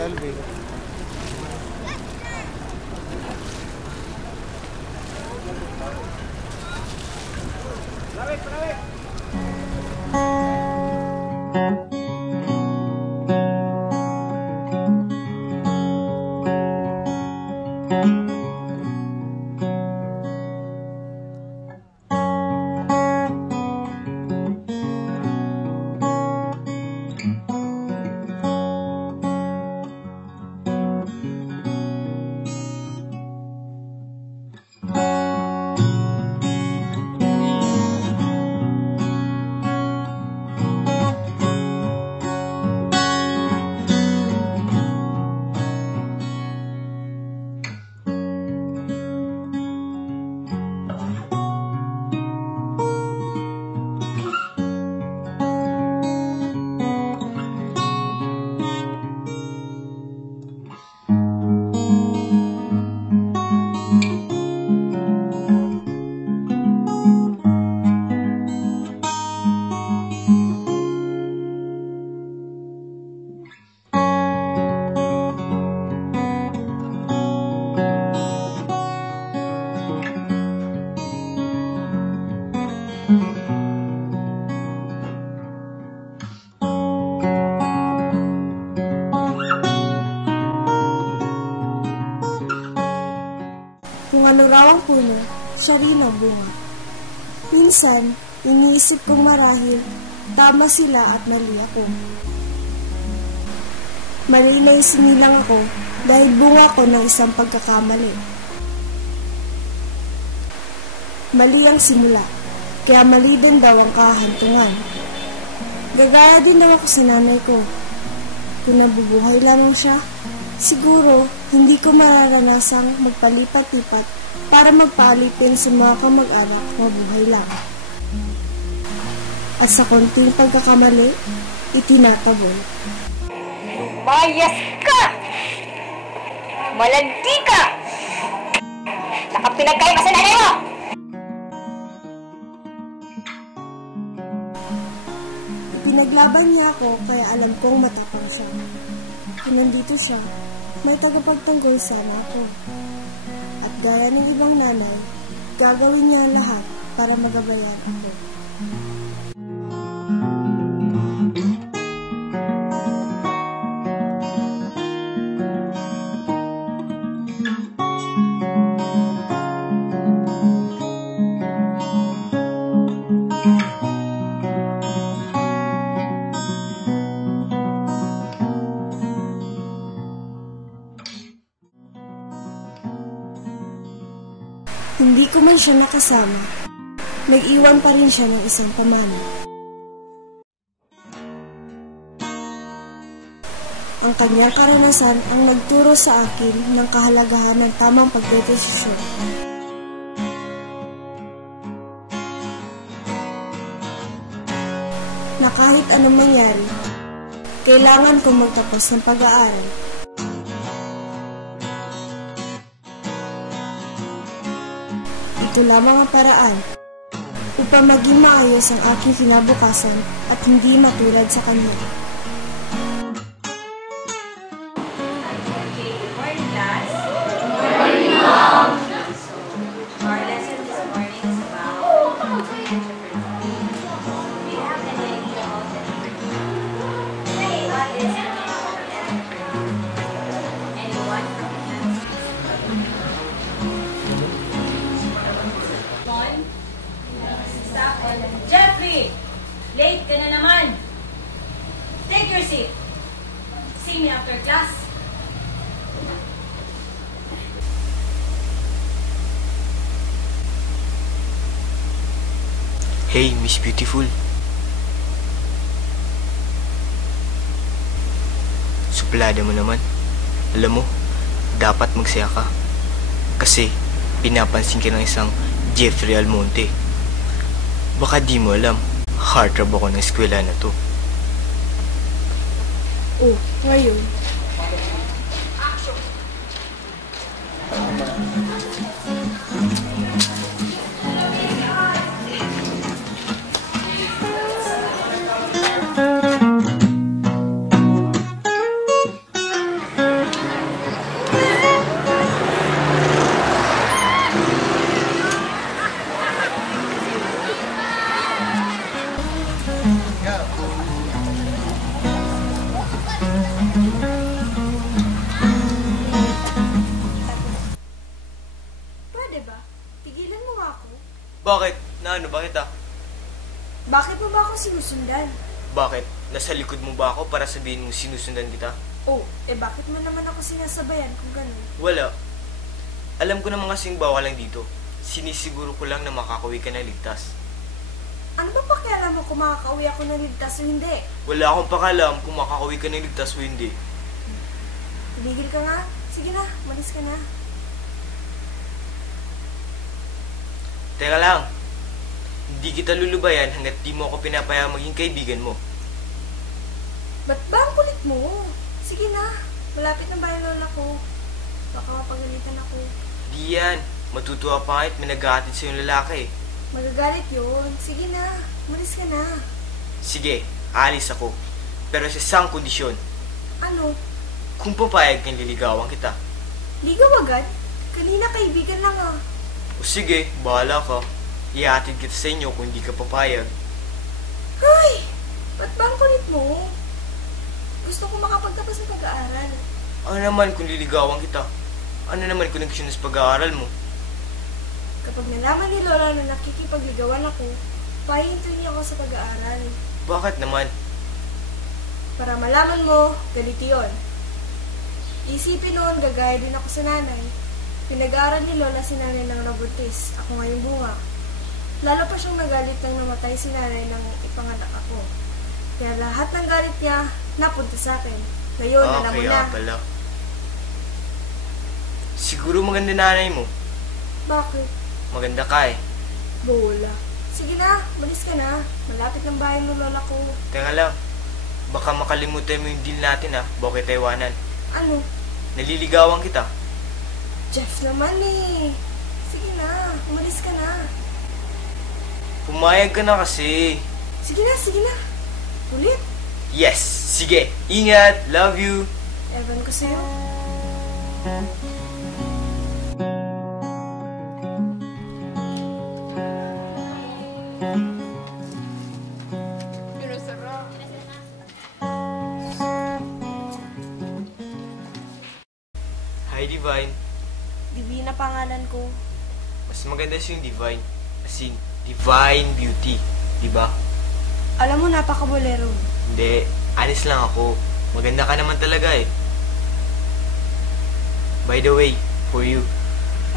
si Alvin. Kung ano raw ang puno, siya rin ang bunga. Minsan, iniisip kong marahil, tama sila at mali ako. Mali na isinilang ako dahil bunga ko ng isang pagkakamali. Mali ang simula, kaya mali din daw ang kahantungan. Gagaya din daw ako sa nanay ko. Kung nabubuhay lamang siya, siguro hindi ko mararanasang magpalipat-lipat para magpaalipin sa mga kamag-anak mabuhay lang. At sa konting pagkakamali, itinatabol. Lumayas ka! Malandi ka! Nakapinagkain ka sa nanay mo! Pinaglaban niya ako kaya alam kong matapang siya. Kung nandito siya, may tagapagtanggol sana ako. At gaya ng ibang nanay, gagawin niya lahat para magabayan ako. Hindi ko man siya nakasama, nag-iwan pa rin siya ng isang pamana. Ang kanyang karanasan ang nagturo sa akin ng kahalagahan ng tamang pagdedesisyon. Na kahit anong mangyari, kailangan kong magtapos ng pag-aaral. Ito lamang ang paraan upang maging maayos ang aking kinabukasan at hindi matulad sa kanya. Good morning, class. Good morning, Mom. So, our lesson this morning is about do you have any idea about the number 2? What is the meaning of the letter 2? Anyone? Stop. Jeffrey! Late ka na naman. Take your seat. See me after class. Hey, Miss Beautiful. Suplada mo naman. Alam mo, dapat magsaya ka. Kasi, pinapansin ka ng isang Jeffrey Almonte. Baka di mo alam, heartthrob ako ng eskwela na to. Oh, ngayon. Pwede ba? Tigilan mo nga ako. Bakit? Bakit ah? Bakit mo ba ako sinusundan? Bakit? Nasa likod mo ba ako para sabihin mo sinusundan kita? Oh, bakit mo naman ako sinasabayan kung ganun? Wala. Alam ko naman kasing bawal lang dito. Sinisiguro ko lang na makakauwi ka ng ligtas. Ano ba pakialam mo kung makakauwi ako ng ligtas o hindi? Wala akong pakalam kung makakauwi ka ng ligtas o hindi. Tumigil ka nga. Sige na, malis ka na. Teka lang. Hindi kita lulubayan hanggat di mo ako pinapayang maging kaibigan mo. Ba't ba ang kulit mo? Sige na, malapit na ba yung lola ko? Baka mapagalitan ako. Di yan. Matutuwa pa kahit may nag-aatid sa yung lalaki. Magagalit yun. Sige na, malis ka na. Sige, alis ako. Pero sa isang kondisyon. Ano? Kung papayag kang liligawan kita. Ligaw agad? Kanina kaibigan lang ah. O sige, bahala ka. Ihatid kita sa inyo kung hindi ka papayag. Ay! Ba't ba ang kulit mo? Gusto ko makapagtapos ng pag-aaral. Ano naman kung liligawan kita? Ano naman kung nagsunod sa pag-aaral mo? Kapag nalaman ni Lola na nakikipagligawan ako, pahintuin niya ako sa pag-aaral. Bakit naman? Para malaman mo, ganito yun. Isipin noon, gagaya din ako sa nanay. Pinag-aaral ni Lola si nanay ng nabuntis. Ako ngayong bunga. Lalo pa siyang nagalit nang namatay si nanay nang ipanganak ako. Kaya lahat ng galit niya, napunta sa akin. Ngayon, alam mo na. Kaya pala. Siguro maganda nanay mo. Bakit? Maganda ka eh. Bola. Sige na, malis ka na. Malapit ng bahay ng lola ko. Teka lang. Baka makalimutan mo yung deal natin ah. Bakit Taiwanan? Ano? Naliligawan kita. Jeff naman eh. Sige na, umalis ka na. Pumayag ka na kasi. Sige na. Ulit. Yes! Sige! Ingat! Love you! Ewan ko sa'yo. Hi, Divine. Divina pangalan ko. Mas maganda siya yung Divine. As in, Divine Beauty. Diba? Alam mo, napakabolero. Hindi. Honest lang ako. Maganda ka naman talaga eh. By the way, for you.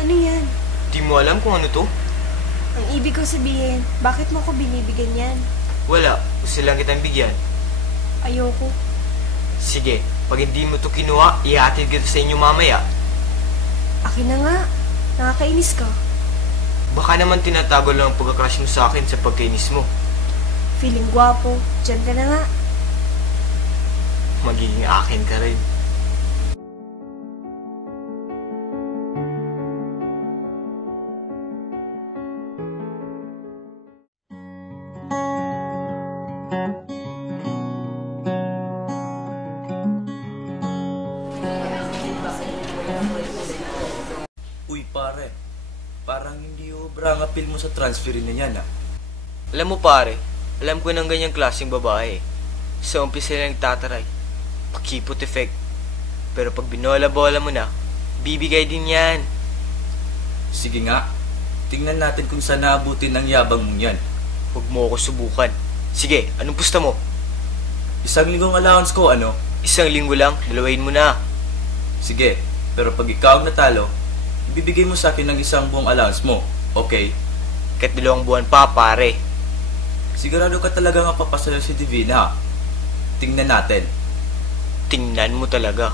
Ano yan? Di mo alam kung ano to? Ang ibig ko sabihin, bakit mo ko binibigyan yan? Wala. Gusto lang kitang bigyan. Ayoko. Sige. Pag hindi mo to kinuha, ihatid kita sa inyo mamaya. Akin na nga. Nakakainis ka. Baka naman tinatago lang ang pagkakrush mo sa akin sa pagkainis mo. Feeling gwapo. Diyan ka na nga. Magiging akin ka rin. Uy pare, parang hindi obra ang appeal mo sa transferin na yan ah. Alam mo pare, alam ko ng ganyang klaseng babae. Sa umpisa lang nagtataray. Pakipot effect. Pero pag binola-bola mo na, bibigay din yan. Sige nga, tingnan natin kung saan naabutin ang yabang mong yan. Huwag mo ako subukan. Sige, anong gusto mo? 1 linggong allowance ko ano? 1 linggo lang, dalawain mo na. Sige, pero pag ikaw ang natalo, ibibigay mo sa akin ng 1 buong allowance mo, okay? Kahit 2 buwan pa, pare. Sigurado ka talaga nga papasayo si Divina. Tingnan natin. Tingnan mo talaga.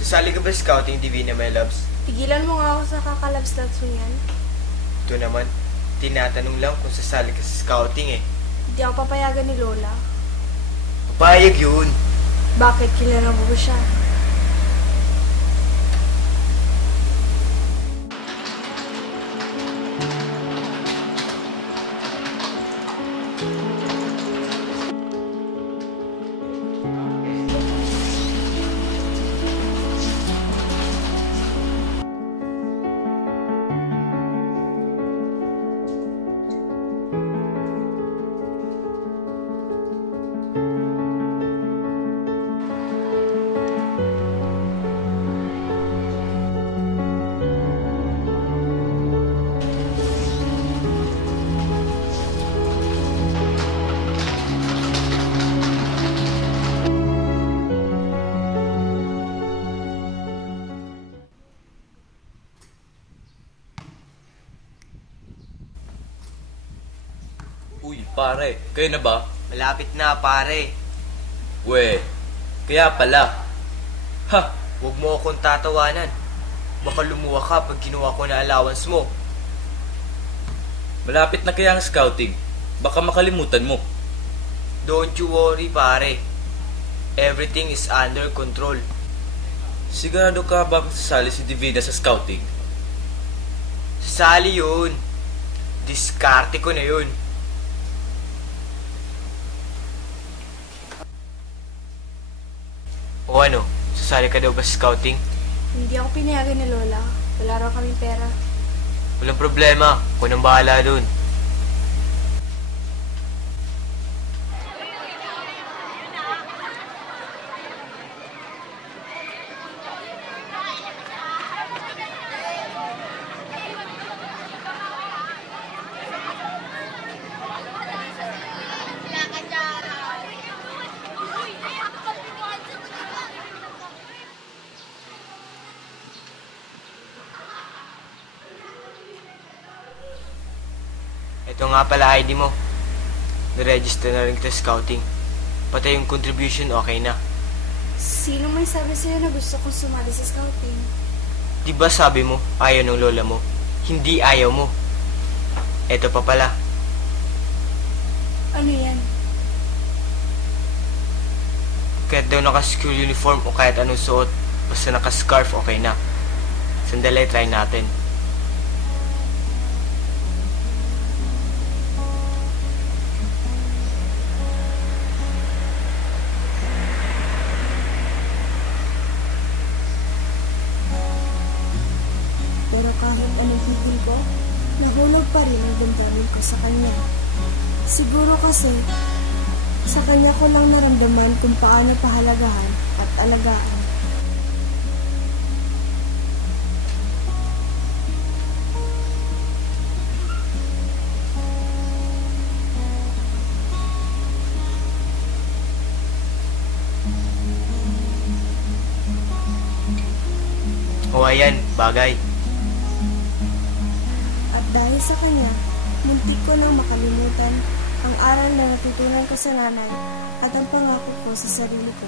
Sasali ka ba sa scouting, Divina, my loves? Tigilan mo nga ako sa kakalabs-labs mo yan. Ito naman, tinatanong lang kung sasali ka sa scouting eh. Hindi ako papayagan ni Lola. Papayag yun. Bakit kilala mo ba siya? Pare, kayo na ba? Malapit na, pare. We, kaya pala. Ha! Huwag mo akong tatawanan. Baka lumuha ka pag kinuha ko na allowance mo. Malapit na kaya ang scouting. Baka makalimutan mo. Don't you worry, pare. Everything is under control. Sigurado ka bang sasali si Divina sa scouting? Sali yun. Diskarte ko na yun. O ano, sasali ka daw ba sa scouting? Hindi ako pinayagan ni Lola. Wala raw kaming pera. Walang problema. Ako nang bahala dun. Ito nga pala ID mo. Naregister na rin kita sa scouting. Pati yung contribution okay na. Sino may sabi sa'yo na gusto kong sumali sa scouting? Diba sabi mo, ayaw ng lola mo? Hindi ayaw mo. Ito pa pala. Ano yan? Kahit daw naka-school uniform o kahit anong suot, basta naka-scarf okay na. Sandali, try natin. Pero kahit anong hihil ko, nahulog pa rin ang damdamin ko sa kanya. Siguro kasi, sa kanya ko lang naramdaman kung paano pahalagahan at alagaan. O ayan, bagay. At dahil sa kanya, muntik ko nang makalimutan ang aral na natutunan ko sa nanay at ang pangako ko sa sarili ko.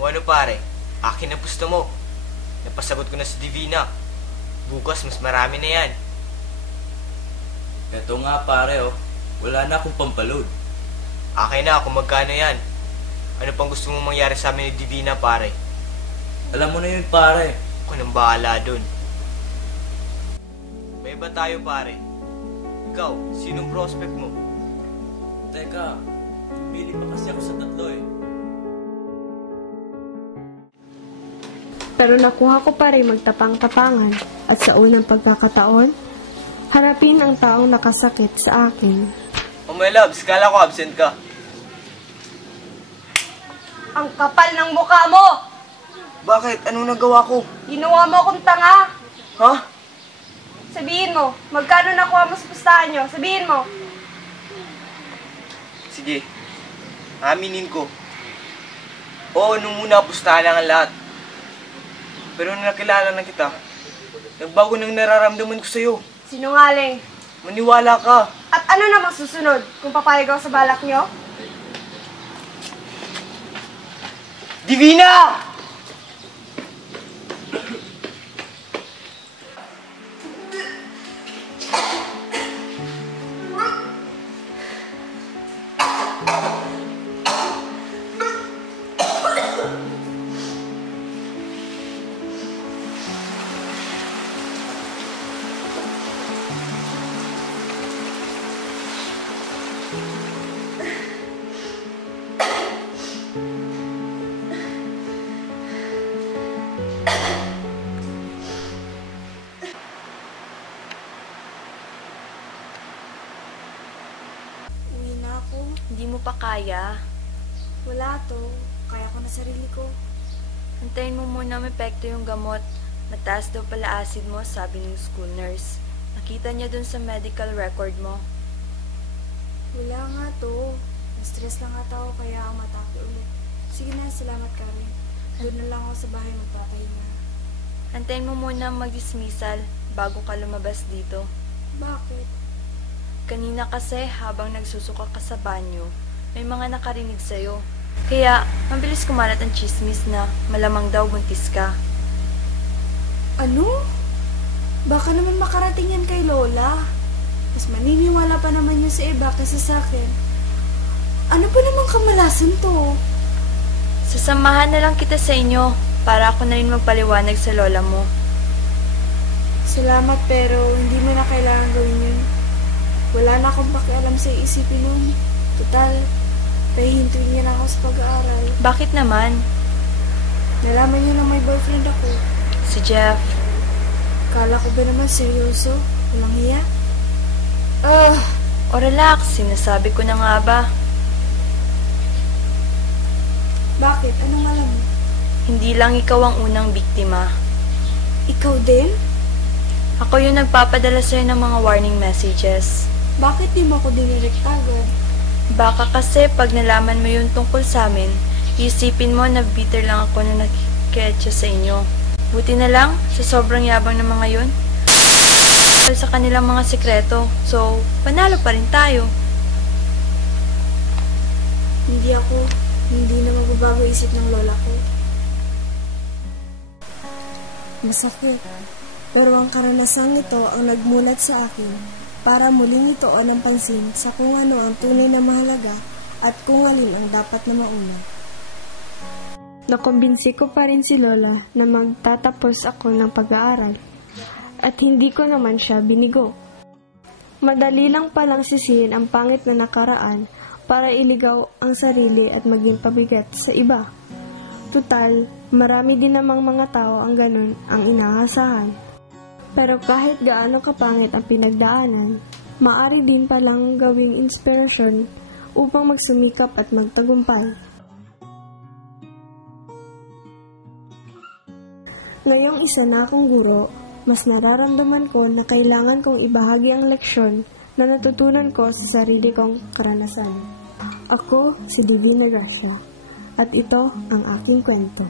O ano pare, akin na pusto mo. Napasagot ko na si Divina. Bukas mas marami na yan. Eto nga pare oh, wala na akong pampaload. Akin na kung magkano yan. Ano pang gusto mong mangyari sa amin ni Divina pare? Alam mo na yun pare. Ako nang bahala dun. May iba tayo pare. Ikaw, sinong prospect mo? Teka, pili pa kasi ako sa tatlo eh. Pero nakuha ko pa rin magtapang-tapangan at sa unang pagkakataon, harapin ang taong nakasakit sa akin. Oh my loves, kala ko absent ka. Ang kapal ng mukha mo! Bakit? Anong nagawa ko? Ginawa mo akong tanga! Ha? Sabihin mo, magkano nakuha mo sa pustahan nyo? Sabihin mo! Sige, aminin ko. Oo, nung muna pustahan lang ang lahat. Pero nung nakilala na kita, nagbago ng nararamdaman ko sa'yo. Sinungaling. Maniwala ka. At ano namang susunod kung papayag ako sa balak nyo? Divina! Uwi na ako. Hindi mo pa kaya. Wala to. Kaya ko na sarili ko. Antayin mo muna mapekto yung gamot. Mataas daw pala acid mo, sabi ng school nurse. Nakita niya dun sa medical record mo. Wala nga to. Na-stress lang ata ako kaya ang matake ulit. Sige na, salamat Karen. Doon na lang ako sa bahay magpapahinga. Antayin mo muna mag-dismissal bago ka lumabas dito. Bakit? Kanina kasi habang nagsusuka ka sa banyo, may mga nakarinig sa'yo. Kaya, mabilis kumalat ang chismis na malamang daw buntis ka. Ano? Baka naman makarating yan kay Lola. Mas maniniwala pa naman yun sa iba kasi sa akin. Ano pa naman kamalasan to? Sasamahan na lang kita sa inyo para ako na rin magpaliwanag sa lola mo. Salamat pero hindi mo na kailangan gawin yun. Wala na akong pakialam sa iisipin nun. Total, pahihintuin niya na ako sa pag-aaral. Bakit naman? Nalaman niyo na may boyfriend ako. Si Jeff. Kala ko ba naman seryoso? Walang hiya? O relax, sinasabi ko na nga ba? Bakit? Anong alam mo? Hindi lang ikaw ang unang biktima. Ikaw din? Ako yung nagpapadala sa'yo ng mga warning messages. Bakit di mo ako dinirekta agad? Baka kasi pag nalaman mo yung tungkol sa amin, isipin mo na bitter lang ako na nakiketsa sa inyo. Buti na lang, sa sobrang yabang ng mga yun, sa kanilang mga sekreto. So, panalo pa rin tayo. Hindi na magbabago isip ng lola ko. Masakit. Pero ang karanasang ito ang nagmulat sa akin para muling ituon ang pansin sa kung ano ang tunay na mahalaga at kung alin ang dapat na mauna. Nakumbinsi ko pa rin si Lola na magtatapos ako ng pag-aaral at hindi ko naman siya binigo. Madali lang palang sisihin ang pangit na nakaraan para iligaw ang sarili at maging pabigat sa iba. Tutal, marami din namang mga tao ang ganun ang inaasahan. Pero kahit gaano kapangit ang pinagdaanan, maaari din palang gawing inspirasyon upang magsumikap at magtagumpay. Ngayong isa na akong guro, mas nararamdaman ko na kailangan kong ibahagi ang leksyon na natutunan ko sa sarili kong karanasan. Ako si Divina Gracia, at ito ang aking kwento.